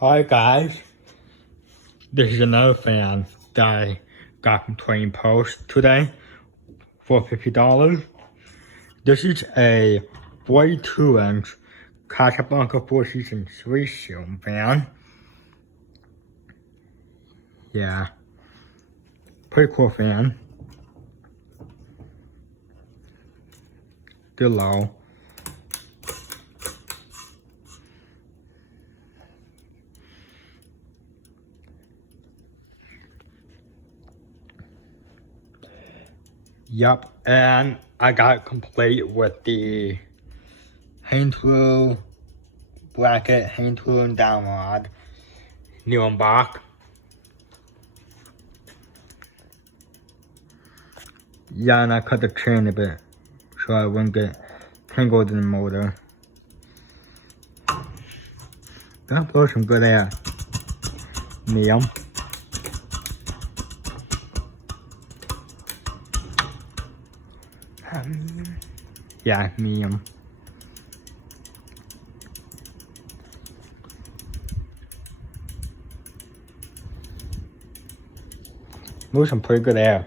Hi guys, this is another fan that I got from Trading Post today for $50. This is a 42-inch Casablanca Four Seasons 3 ceiling fan. Yeah, pretty cool fan. They're low. Yup, and I got it complete with the hand tool, bracket, hand tool, and down rod, new on box. Yeah, and I cut the chain a bit so I wouldn't get tangled in the motor. That blows some good air. Medium. Yeah, medium. Blew some pretty good air.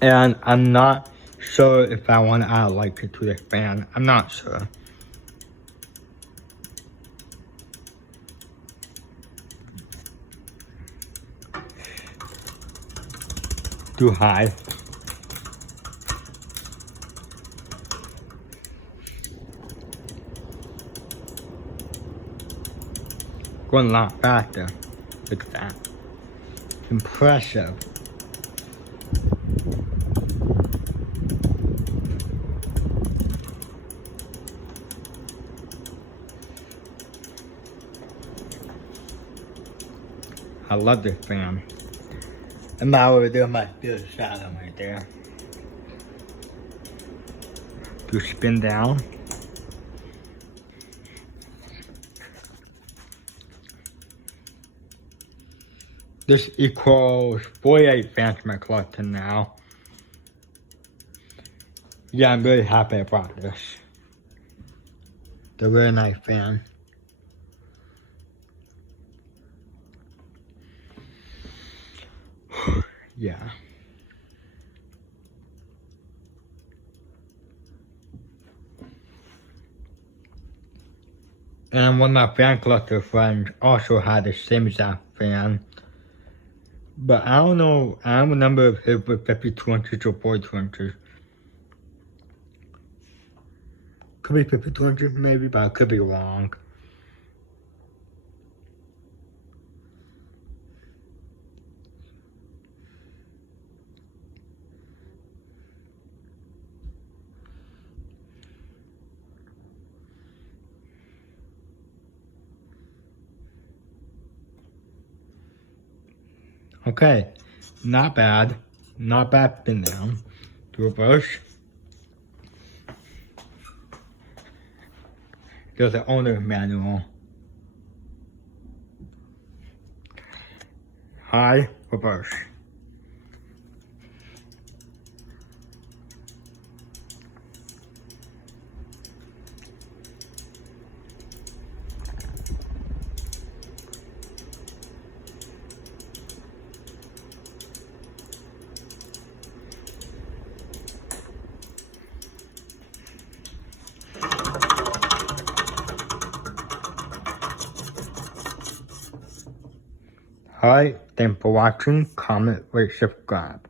And I'm not sure if I want to add light to this fan. I'm not sure. Too high. Going a lot faster. Look at that. Impressive. I love this fan. I'm not over there, my feel shadow right there. To spin down. This equals 48 fans in my collection now. Yeah, I'm really happy about this. They're a really nice fan. Yeah. And one of my fan collector friends also had the same exact fan. But I don't know, I don't remember if it was 52 inches or 42 inches. Could be 52 inches maybe, but I could be wrong. Okay, not bad. Not bad spin down. To reverse. There's an owner manual. High, reverse. Alright, thanks for watching, comment, rate, subscribe.